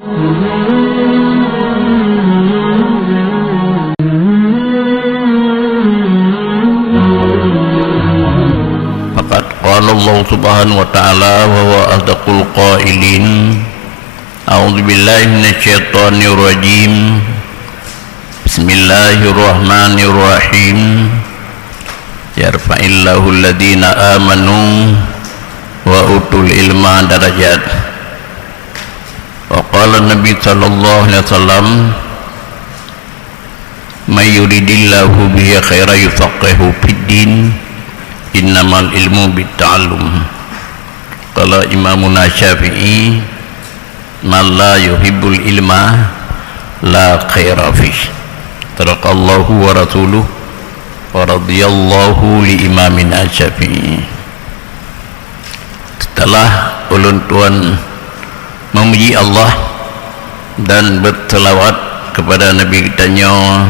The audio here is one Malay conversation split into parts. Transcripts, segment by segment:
Faqad qala Allah subhanahu wa ta'ala wa huwa asdaqul qailin. A'udzu billahi minasyaitonir rajim. Bismillahirrahmanirrahim. Yarfa'illahu alladhina amanu wa utul ilma darajat. Wa qala Nabi sallallahu alaihi wasallam, may yuridillahu bihi khairan yufaqihu fid din, innamal ilmu bitta'allum. Qala Imamuna Syafi'i, man la yuhibbul ilma la khaira fihi. Sadaqallahu wa rasuluh wa radiyallahu li imamina Syafi'i. Setelah ulun tuan memuji Allah dan berselawat kepada Nabi kitanya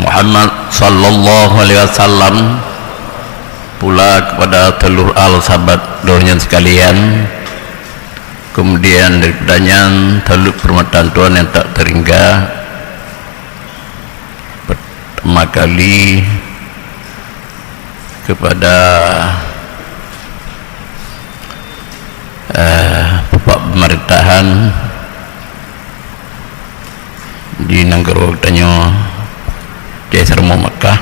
Muhammad sallallahu alaihi wasallam, pula kepada telur al sahabat dornya sekalian, kemudian daripadanya telur permatan Tuhan yang tak terhingga, pertama kali kepada Bapak Pemerintahan di Nanggaro tanya Jaisar Makkah,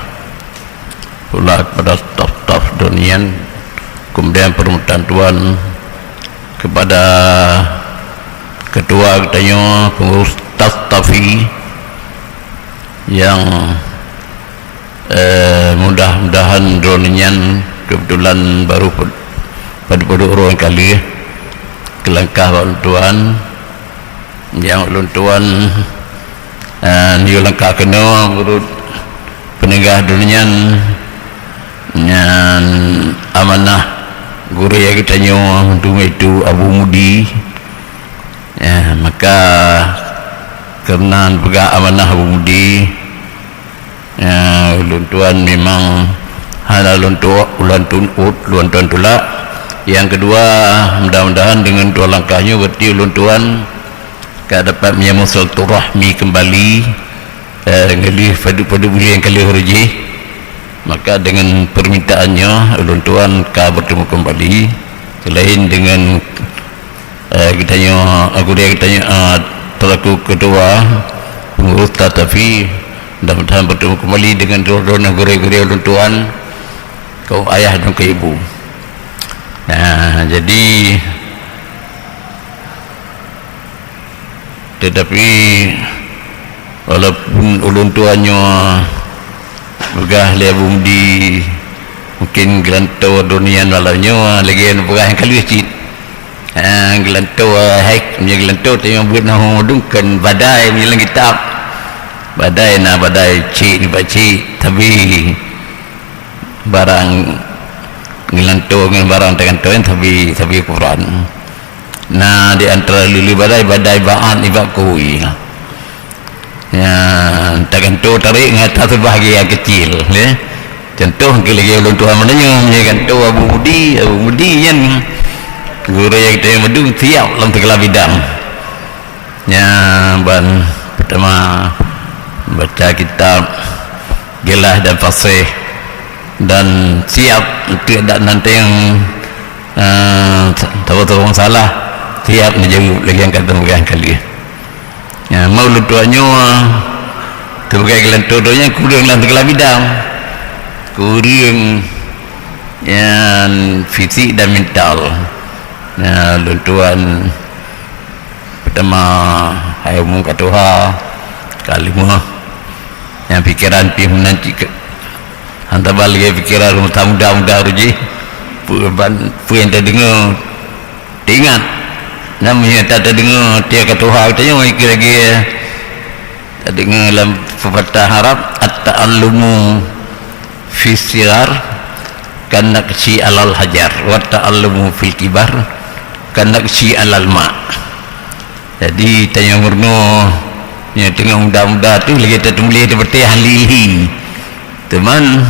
pula kepada staf-staf donian, kemudian permintaan Tuhan kepada ketua katanya pengurus Tastafi yang mudah-mudahan donian kebetulan baru pada orang kali kelangkah Tuhan yang ulun Tuhan ni langkah kena menurut penegah dunian yang amanah guru yang kitanya itu Abu Mudi, ya, maka kerana pegang amanah Abu Mudi, ya, ulun Tuhan memang halal untuk ulan tuan tulak. Yang kedua, mudah-mudahan dengan dua langkahnya berarti ulun tuan dapat menyambung silaturahmi kembali ngelih pada bulan yang kali hurji. Maka dengan permintaannya ulun tuan bertemu kembali, selain dengan kitanya telaku kedua pengurus Tatafi, mudah-mudahan bertemu kembali dengan dua-dua negara-negara ulun tuan, kaum ayah dan kaum ibu. Nah, jadi tetapi walaupun ulun tuanya begah lebum di mungkin gelantau dunian malamnya lagi begah yang kali cit gelantau haik punya gelantau tu yang buat nak dungkan badai punya dalam kitab badai cik ni pakcik, tapi barang ngelantur dengan barang tergantung tapi Quran. Nah, di antara lili badai ba'an ibak kui, ya, tergantung tarik dengan atas bahagian kecil, ya. Contoh lagi ulun tuan menanya gantung Abu Mudi yang guru yang kita mendung siap dalam segala bidang, ya. Ban pertama baca kitab Gilah dan Fasih, dan siap untuk ada nanti yang tahu-tahu salah, siap menjawab lagi yang kata bukan kali. Ya, mau lutuannya sebagai gelantodonya kurang dalam segala bidang, kurang yang fisik dan mental. Ya, lutuan pertama hai umum katuha kalimah yang pikiran pi menanti hantar balik fikiran muda-muda ruji yang tak dengar ingat namanya tak dengar dia kata Tuhan katanya mikir lagi tak dengar dalam pepatah Arab at-ta'allumu fi sigar kan naqsi alal hajar wa ta'allumu fil kibar kan naqsi alal ma. Jadi tanya murno ya tengah muda-muda tu lagi tak boleh seperti ahli teman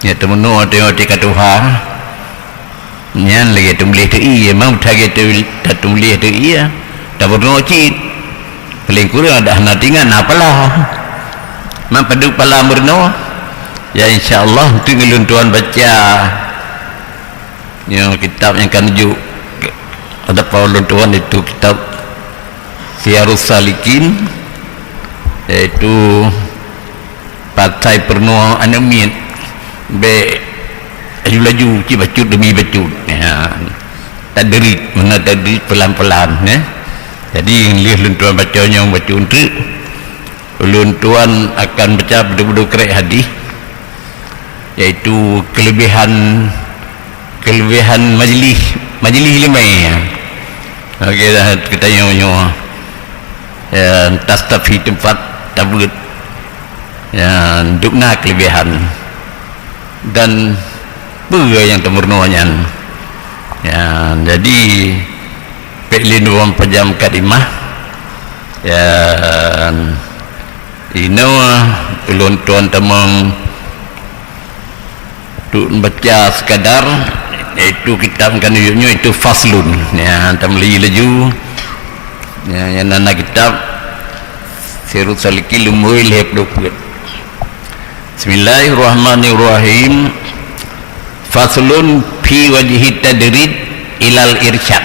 ya teman no tengok dia kata Tuhan nyan lagi tu boleh tu iya mau target tu tak boleh tu iya tak perlu cit paling kurang ada hana tinggal apalah padu pala berno ya insyaallah tu ngelun tuan baca yang kitab yang kan ujuk ada paulun tuan itu kitab Syiarus Salikin, yaitu partai penuh anemin be laju-laju ci bacut demi bacut ya tadrid mana tadrid pelan-pelan ya. Jadi lih tuan bacanya baca untuk ulun tuan akan baca betul-betul kerek hadis, yaitu kelebihan majlis limai ya. Okey dah kita nyonya ya tastafhi tempat tabut ya dukna kelebihan dan bega yang temurnuanya ya. Jadi peklin ruang pejam kadimah ya ino ulun tuan temang tu baca sekadar, yaitu kitab kan itu faslun ya tamli laju ya yang nana kitab Syiarus Salikin lumui lehep dokut. Bismillahirrahmanirrahim. Faslun fi wajhi tadrid ilal irsyad.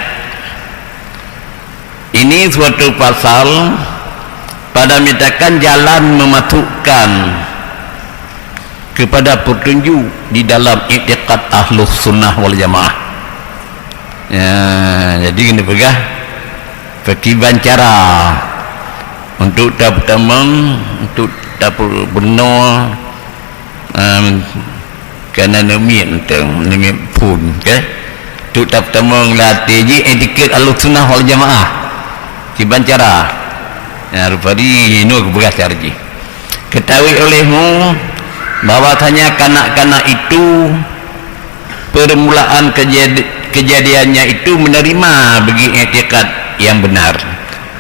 Ini suatu pasal pada mintakan jalan memasukkan kepada petunjuk di dalam i'tiqad Ahlus Sunnah wal Jamaah ya. Jadi ini pegah perkiban cara untuk pertama untuk benar kerana nemian pun ke untuk pertama ngelatih je etiket Ahlus Sunnah wal Jamaah kiban cara ya rupanya ini kebegas cara je ketahui olehmu bahwasanya kanak-kanak itu permulaan kejadiannya itu menerima bagi i'tiqad yang benar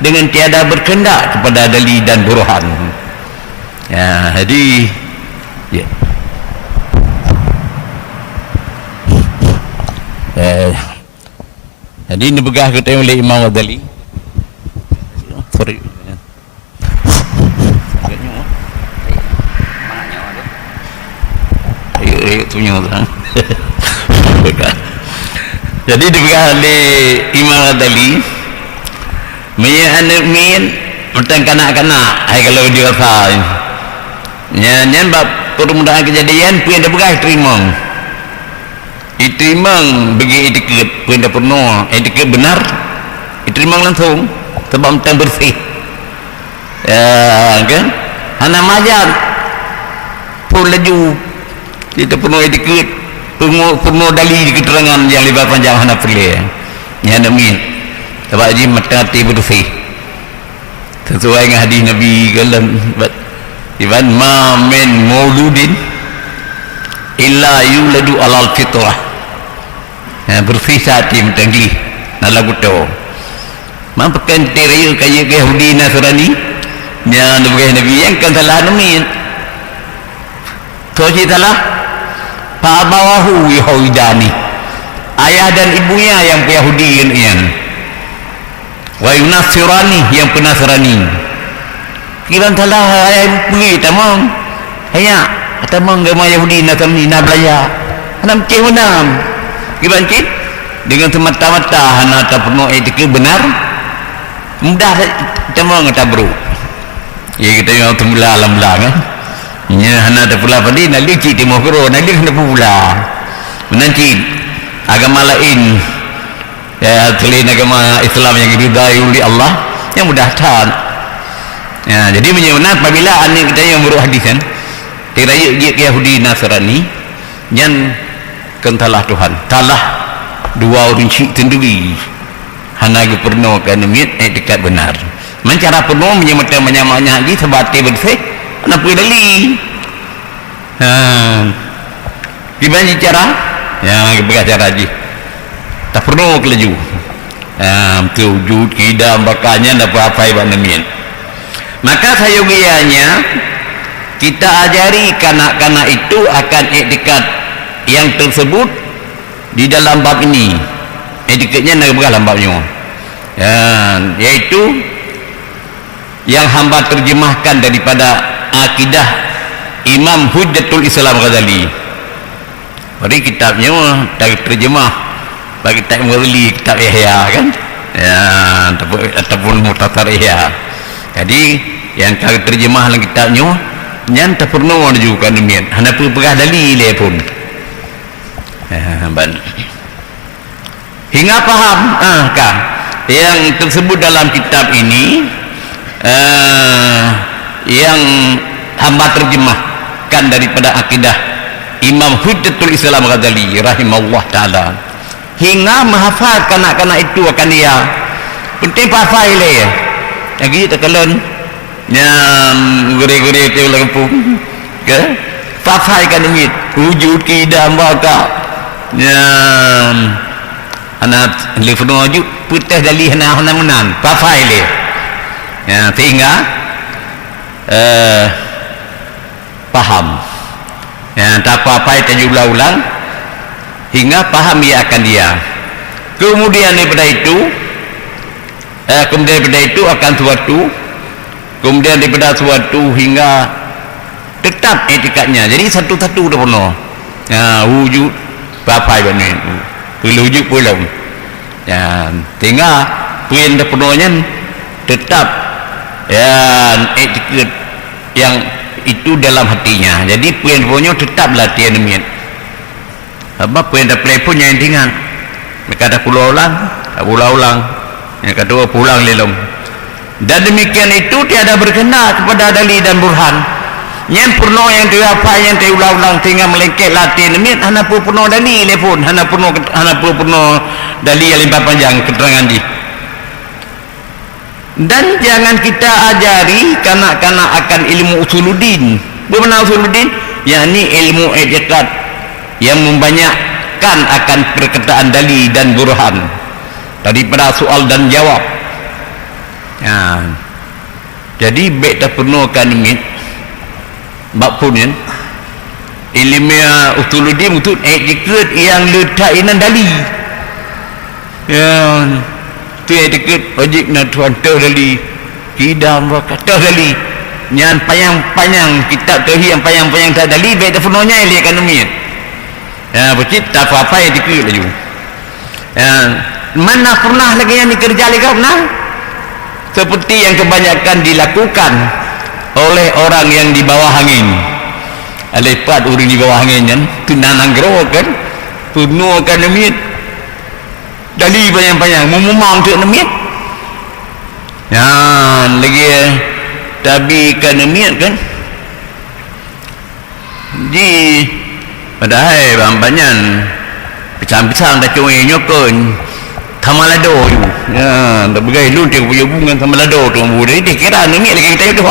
dengan tiada berkendak kepada dalil dan burhan ya. Jadi ya jadi ini begah kita oleh Imam Ghazali. Sorry tunjuk orang. Jadi dibegah oleh Imam Ghazali menyanamin tentang kanak-kanak hai kalau dia rasa nyan bab permulaan kejadian pun dia begah terima bagi etiket pun dia penuh etiket benar diterima langsung sebab tentang bersih ya kan anak majad pun laju kita penuh etiket penuh dalil keterangan yang lebih panjang hana pilih yang amin sebab dia mati bersih sesuai dengan hadis Nabi kalam iban ma min mauludin illa yuladu alal fitrah ya, bersih hati mentangli nala guto mampakan teriu kaya Yahudi Nasrani yang Nabi yang kan salah amin toji salah Fa'abawahu Yahudani, ayah dan ibunya yang Yahudi yang wa Yunasirani yang Penasrani. Kira salah ayah pergi tamang ayah tamang gama Yahudi Nasrani nak belajar hanam cehunam kira cik dengan semata-mata hana tak penuh etika benar mudah tamang tabru ya kita yang temula alam belang nya hana ada pula padi nak lici timur kero nak lici pula menanti agama lain ya selain agama Islam yang diridai oleh Allah yang mudah tan ya. Jadi menyebutkan apabila anak kita yang buruk hadis kan tiraya Yahudi Nasrani yang kentalah Tuhan talah dua orang syik sendiri hana pernah kan mit etikat benar mencara penuh menyamanya lagi sebati bersih nak pergi dali dibanding cara yang bekas cara lagi tak perlu kelaju wujud kidam bakanya dapat apa ibadah min maka sayogianya kita ajari kanak-kanak itu akan etikat yang tersebut di dalam bab ini etikatnya nak bekas dalam babnya Yaitu yang hamba terjemahkan daripada akidah Imam Hujjatul Islam Ghazali. Bagi kitabnya terjemah bagi kitab Ghazali, kitab Ihya kan, ataupun Mukhtasar Ihya. Jadi yang terjemah dalam kitabnya yang tak pernah juga demikian. Hanya perkara dalil pun. Hingga faham kan yang tersebut dalam kitab ini yang hamba terjemahkan daripada akidah Imam Hujjatul Islam Ghazali rahimahullah ta'ala, hingga menghafal kanak-kanak itu akan dia penting hafal ya lagi tak kalian yang guri-guri itu lempung ke hafal kan ini wujud kidam baka yang anak telefon wujud putih dari hana menan hafal ya sehingga paham ya, tak apa-apa itu ulang-ulang hingga paham ia akan dia. Kemudian daripada itu akan suatu, kemudian daripada suatu hingga tetap etikatnya. Jadi satu-satu dah penuh wujud apa ini wujud pulau ya, sehingga poin dah penuhnya tetap etiket yang itu dalam hatinya. Jadi poin-poinnya tetap latihan demikian. Apa poin dah play pun yang tinggal. Mereka dah pulang, yang kedua pulang lelom. Dan demikian itu tiada berkena kepada dalil dan burhan. Yang pernah yang apa yang ulang-ulang tinggal melengket latihan demikian. Hana pernah dalil pun, hana pernah dalil yang lebih panjang keterangan di. Dan jangan kita ajari kanak-kanak akan ilmu usuluddin. Bagaimana usuluddin? Yakni ilmu etikat yang membanyakkan akan perkataan dalil dan burhan daripada soal dan jawab. Jadi baik tak penuh kan ini bab pun kan ilmu usuluddin untuk etikat yang letak inan dalil tu etiket wajib nak tuan tahu dari kidam kata dari yang panjang kitab tauhid yang panjang tak dalil baik tak penuhnya dia akan demikian berarti tak apa-apa etiket lagi mana pernah lagi yang dikerja lagi pernah seperti yang kebanyakan dilakukan oleh orang yang di bawah angin. Lepat orang di bawah angin kan tu nanang gerok kan penuh akan demikian dalil panjang-panjang memang tu demikian lagi tapi kan demikian kan di padahal banyak pisang-pisang dah cuai nyokon tamalado dah begai lu dia punya hubungan tamalado tu jadi dia kira demikian lagi kita itu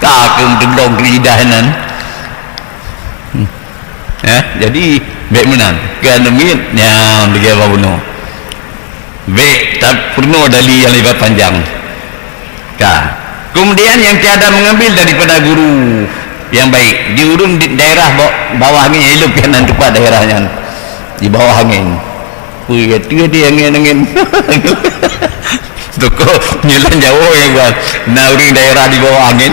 tak belum lidahanan jadi baik menang kan demikian yang dia bawa baik tak perlu dalil yang lebih panjang kemudian yang tiada mengambil daripada guru yang baik di urung di daerah bawah angin elok kanan tempat daerahnya di bawah angin itu dia angin toko nyelan jauh yang buat nauri daerah di bawah angin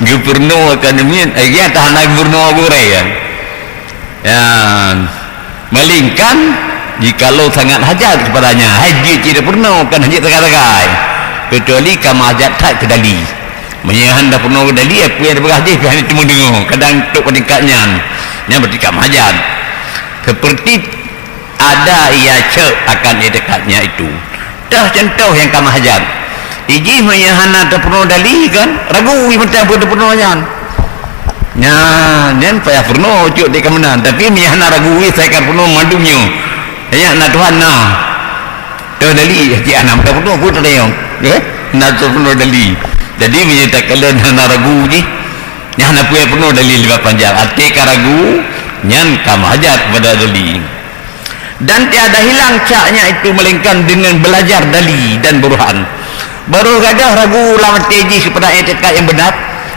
gubernur akademi ya tahan gubernur gore ya melingkan jikalau sangat hajat kepadanya haji tidak pernah kan haji tegar-tegar kecuali kamu hajat tak ke dali menyahan dah pernah ke dali apa yang berhaji hanya cuma dengar kadang untuk peningkatnya yang berarti kamu hajat seperti ada ia cek akan dekatnya itu dah contoh yang kamu hajat iji menyahan tak pernah dali kan ragu macam pun tak pernah hajat dan payah pernah cuk di kemenan tapi menyahan ragu saya kan pernah madunya ya nak Tuhan dah dali haji anak tak pernah pun tak ada yang nak pernah dali jadi menyatakan nak ragu je yang nak pernah dali lebih panjang arti ragu yang kamu hajat kepada dali dan tiada hilang caknya itu melainkan dengan belajar dali dan burhan baru gadah ragu lama teji kepada etikat yang benar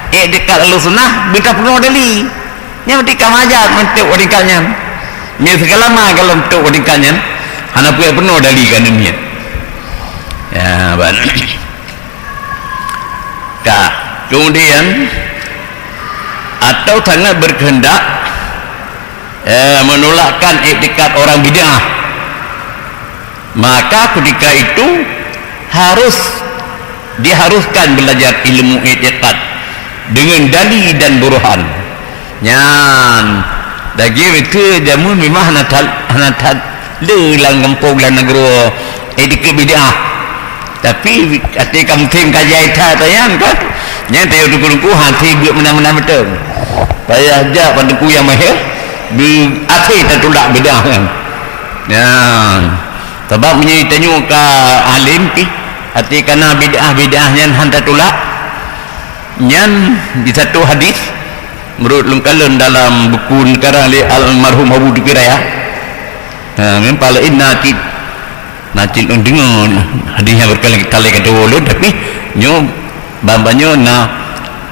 etikat al-sunnah kita pernah dali yang berarti kamu hajat untuk wadikannya ni segala macam kalau untuk wadikannya hana penuh dali kan demikian ya ban kemudian atau sangat berkehendak menolakkan iktikad orang bid'ah, maka ketika itu diharuskan belajar ilmu iktikad dengan dalil dan burhan. Nyan dagi itu jamu memang hanat lelang kampung dan negara iktikad bid'ah, tapi ketika mungkin kajai tayan kan yang tayo duku hati buat menang-menang betul payah aja pada ku yang mahir di akhir tertolak bid'ah kan ya sebab punya tanya ke alim pi hati kena bid'ah yang hantar tolak yang di satu hadis menurut lengkalan dalam buku karang almarhum Abu Dukiraya mempala innati nacil dengar hadisnya berkali-kali kata wala tapi nyo bambanya na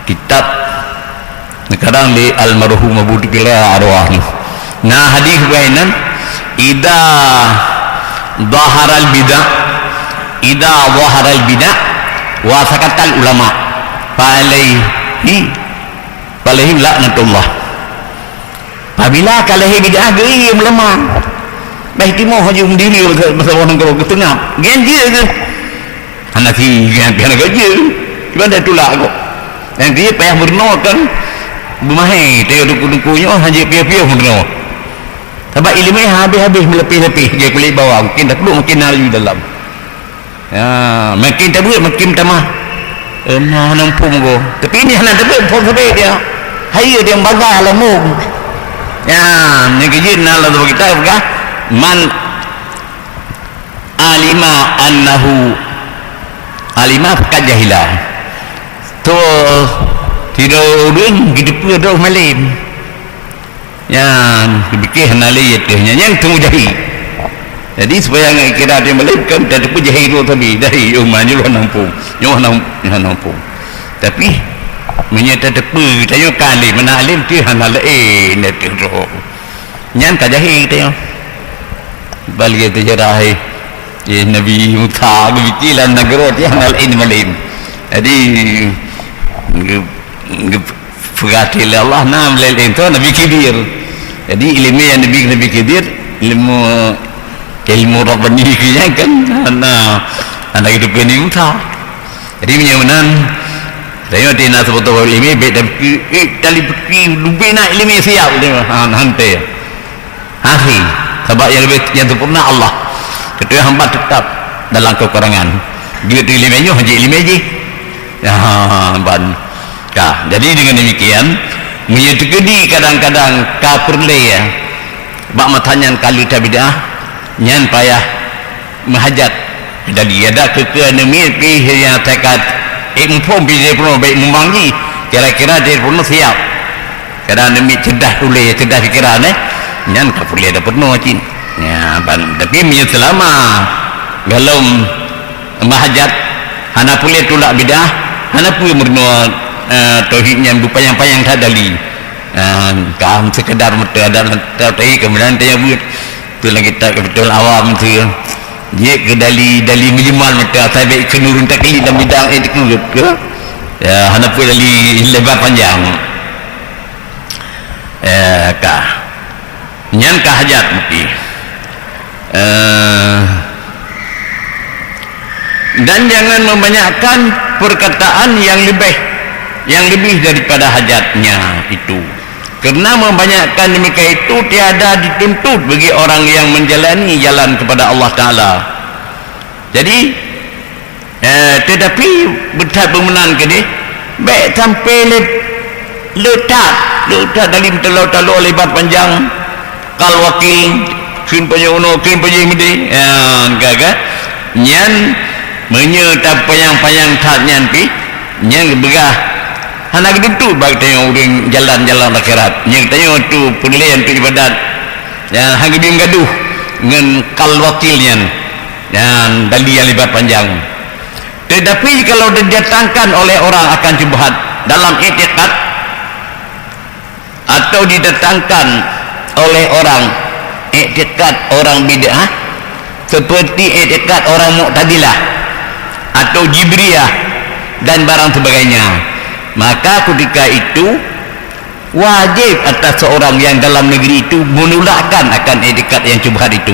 kitab sekarang di almarhum Abu Dukiraya arwah nah hadis wainan idza dhaharal bidah wa sakatal ulama falaihi laknatullah. Apabila kalahi bid'ah gaya melemah baik timur haju mendiri masa orang kalau ke tengah genjil ke anak si kan kerja cuma dah tulak kok yang dia payah bernokan bermahir dia duku-dukunya hanya pia-pia berno sebab ilmu habis-habis melepih-lepih dia kulit bawah mungkin tak perlu makin nari dalam ya makin tak buat makin tamah nampu go tapi ini hanya tapi pun sampai dia hai dia bagai lamu ya ni kejin Allah kita bukan man alima fakat jahilah tu tidak udun gitu pun dah malim yang dibikir naliyat yang tunggu jahil jadi supaya nggak kira dia malim kan tak pun jahil tapi dari umanya lu nampung tapi menyata tepi tanya kali mana alim dia hanalah net roh nyan ka jahil tanya balik itu jarahi Nabi Musa kebikilan negara dia hal ini malim jadi berkati Allah nam lel itu Nabi Khidir jadi ilmu yang Nabi Khidir ilmu Rabbani kaya kan anak hidup ini Musa jadi menyamanan saya tidak sebut-sebut ilmu baik tali pergi lebih nak ilmu siap hantai akhir sebab yang sempurna Allah ketua hamba tetap dalam kekurangan dia tu ilmunya hanya ilmu aja ya ban jadi dengan demikian menyetujui kadang-kadang kafir ya bak matanya kalau tak bid'ah nyan payah menghajat jadi ada kekeanami pi yang tekad impom dia pun baik membangi kira-kira dia pun siap kadang demi cedah tulis cedah fikiran nyan tak boleh ada penuh cin ya tapi minyak selama dalam mahajat hana boleh tolak bidah hana boleh menua tauhidnya berpayang-payang tadali kam sekedar ada tauhid kemudian tanya buat tu lagi tak betul awam tu dia ke dali minimal mata sampai ke nurun taklid dan bidang itu ke ya hana boleh dali lebar panjang nyan kahajat mesti dan jangan membanyakkan perkataan yang lebih daripada hajatnya itu kerana membanyakkan demikian itu tiada dituntut bagi orang yang menjalani jalan kepada Allah Ta'ala jadi tetapi betapa bermenan ke dia baik sampai letak dalam telur-telur lebar panjang kal wakil kin payuno kin payimdi gaga nyan menyerta payang-payang tatnyan pi nyan begah hana gitu bagi tengok orang jalan-jalan akhirat nyan tengok tu penilaian tu ibadat yang hang bim gaduh dengan kal wakil nyan dan dali yang lebar panjang tetapi kalau didatangkan oleh orang akan syubhat dalam i'tiqad atau didatangkan oleh orang i'tiqad orang bid'ah seperti i'tiqad orang Mu'tazilah atau Jibriyah dan barang sebagainya. Maka ketika itu wajib atas seorang yang dalam negeri itu menolakkan akan etikat yang syubhat itu,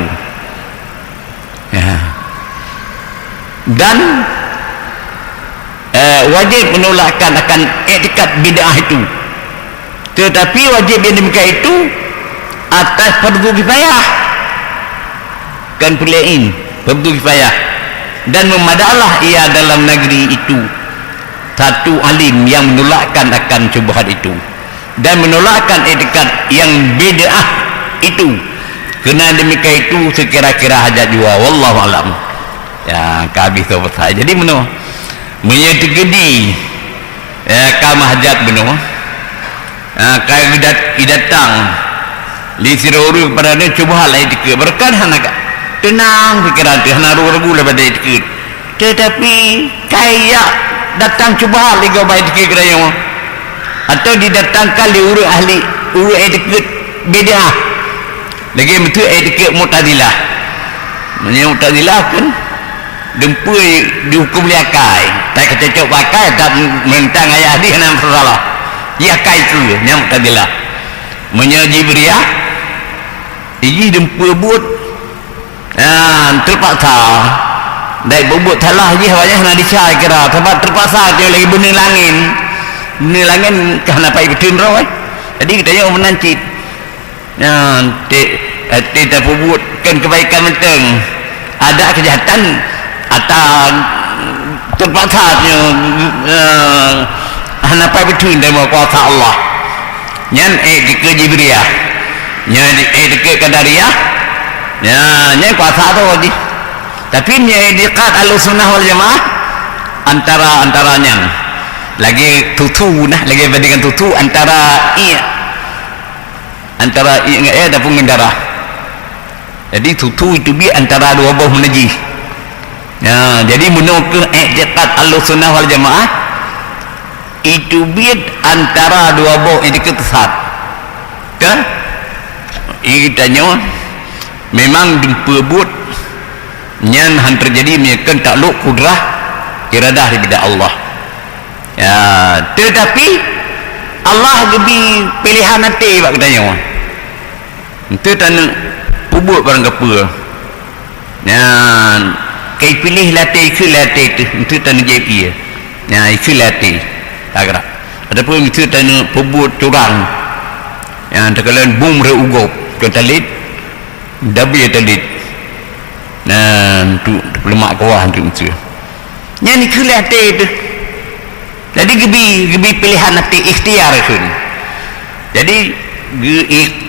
ya. Dan wajib menolakkan akan etikat bid'ah itu. Tetapi wajib yang demikian itu atas fardu kifayah, kan pelain fardu kifayah. Dan memadahlah ia dalam negeri itu satu alim yang menolakkan akan syubhat itu dan menolakkan etikat yang bid'ah itu. Kerana demikian itu sekira-kira hajat jua, wallahu alam. Ya, kabis tu pasal. Jadi benar menyetegedi kam hajat benar. Kaya datang li siruru kepada dia cuba hal etika berkan hana tenang fikiran tu hana ragu pada etika. Tetapi kaya datang cuba hal liga baik etika kerana atau didatangkan li urut ahli urut etika bid'ah lagi betul etika Mu'tazilah. Mu'tazilah kan dempui dihukum liakai tak kecocok pakai tak mentang ayat hadis nak salah dia kai tu yang Mu'tazilah Jibriyah ini dempui buat terpaksa dari buat salah je banyak nak dicari kira sebab terpaksa dia lagi benih langit kenapa betul raw jadi kita yang menancit tidak buat kan kebaikan menteng ada kejahatan atau terpaksa kenapa betul dari kuasa Allah nyan etika Jibriyah nyan etika Qadariyah nyan kuasa tu lagi. Tapi nyan etika Ahlussunnah wal Jamaah antaranya lagi tutu nah lagi bandingkan tutu antara ada pengendara. Jadi tutu itu bi antara dua buah menajis. Jadi menurut i'tiqad Ahlussunnah wal Jamaah itu bid antara dua buah etika tersat. Kan? Itanya memang diperbut nyan han terjadi menyebabkan takluk kudrah iradah daripada Allah. Ya, tetapi Allah lebih pilihan nanti bak katanya. Itu tanah pubut barang apa. Ya, kai pilih latih ke latih itu tanah JP. Ya, itu latih. Agak. Adapun itu tanah pubut curang. Yang terkadang bum reugup ke talit dabi talit. Nah, tu lemak kawah tu itu. Yang ni ke latih itu. Jadi gebi pilihan nanti ikhtiar kan. Jadi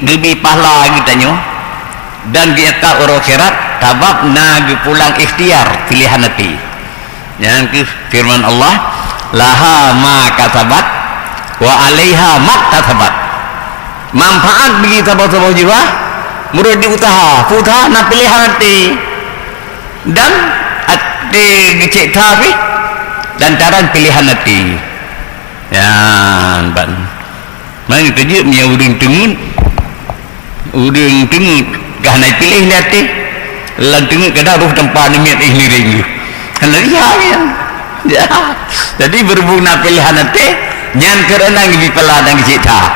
gebi pahala kitanya dan dia tak orang akhirat tabab nagi pulang ikhtiar pilihan nanti. Yang firman Allah laha ma kasabat wa alaiha ma kasabat. Manfaat bagi sahabat-sahabat jiwa murid diusaha putar nak pilihan nanti dan ati dicek tapi dan cara pilihan hati. Ya, ban. Mana kerja punya udung tengut kah nak pilih hati. Lan tengut kada roh tempat ni miat ini ring. Kana dia ya. Ya. Jadi berhubung nak pilihan hati nyan kerana ngi pala dan cita.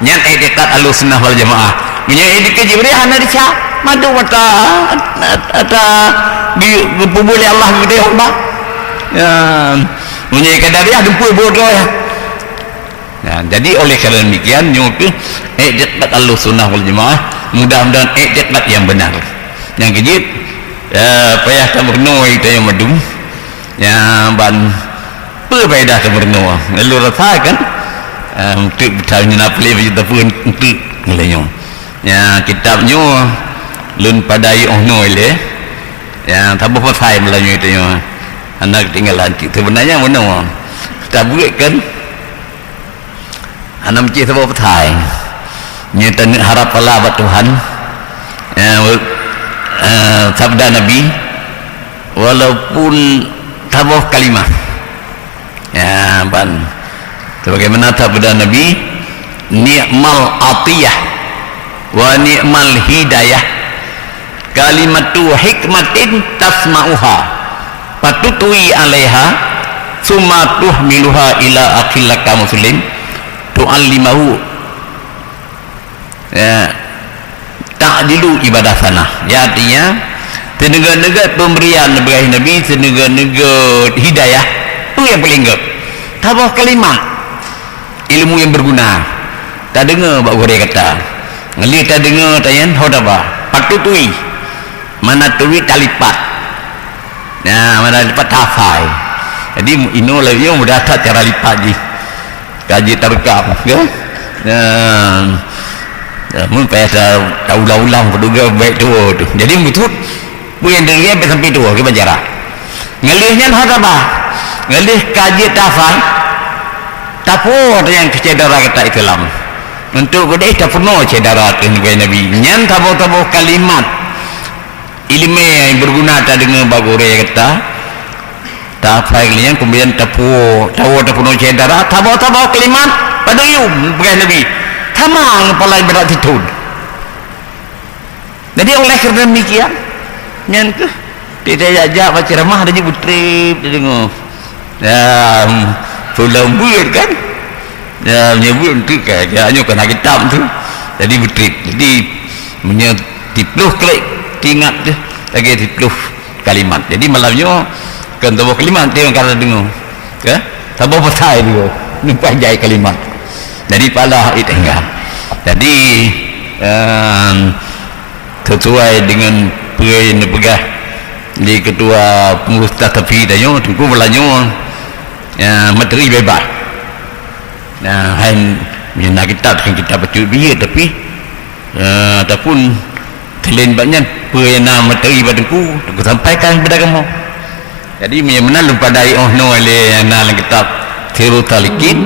Nyan i'tiqad Ahlussunnah wal Jamaah. Punya i'tiqad Jibriyah ana dica. Madu mata di boleh Allah gede Allah. Ya, punya Qadariyah dempul bodoh ya. Jadi oleh kerana demikian nyuruh i'tiqad Ahlussunnah wal Jamaah mudah-mudahan i'tiqad yang benar. Yang kejit payah tak bernoi kita yang madum. Ya ban apa faedah tak bernoi. Lalu rasakan untuk bertanya nak pilih kita pun untuk ngelanyong. Ya kitabnya lun padai noi le. Ya tak apa pasal melanyu itu ya. Anak tinggalan sebenarnya mana kita buat kan anak macam sebab petai nyata harap Allah buat Tuhan sabda Nabi walaupun tabuh kalimah ya ban sebagaimana sabda Nabi ni'mal atiyah wa ni'mal hidayah kalimatu hikmatin tasma'uha patutui alaiha summa tuhmiluha ila akhillaka muslim tu'allimahu ta'dilu ibadah sana. Ya, artinya tenaga-tenaga pemberian Nabi tenaga-tenaga hidayah tu yang paling gap tabah kalimat ilmu yang berguna. Tak dengar bak guru kata ngali tak dengar tayan hodaba patutui mana tuwi talipat mana lipat hafai. Jadi ino lah yo mudah tak cara lipat ji kaji terkam ya. Mun payah tahu ulang berduga baik tu. Jadi betul punya dia sampai tu ke penjara. Ngelihnya hodaba ngelih kaji tafai tapo yang kecedera kata Islam untuk gede tak penuh cedera Nabi nyan tapo kalimat ilmu yang berguna tak dengan bagore kata tak failnya kemudian tapo penuh cedera tapo kalimat pada yum begai Nabi tamang palai berat itu. Jadi oleh kerana demikian nyan ke tidak ajak baca ramah ada nyebut trip dia dengar pulau buat kan menyebut tu kayaknya kena kitab tu jadi betrip jadi punya tipluh klik ingat tu lagi tipluh kalimat. Jadi malamnya kan tahu kalimat dia orang kata dengar ke tahu pasal dia nampak jai kalimat jadi pala itu enggak. Jadi sesuai dengan yang dipegah di ketua pengurus tapi dayo tunggu belanya materi bebas. Hanya kita dengan kita baca dia tapi ataupun selain banyak pena materi padaku aku sampaikan kepada kamu. Jadi mana lupa dari no le yang kitab Sirut Talikin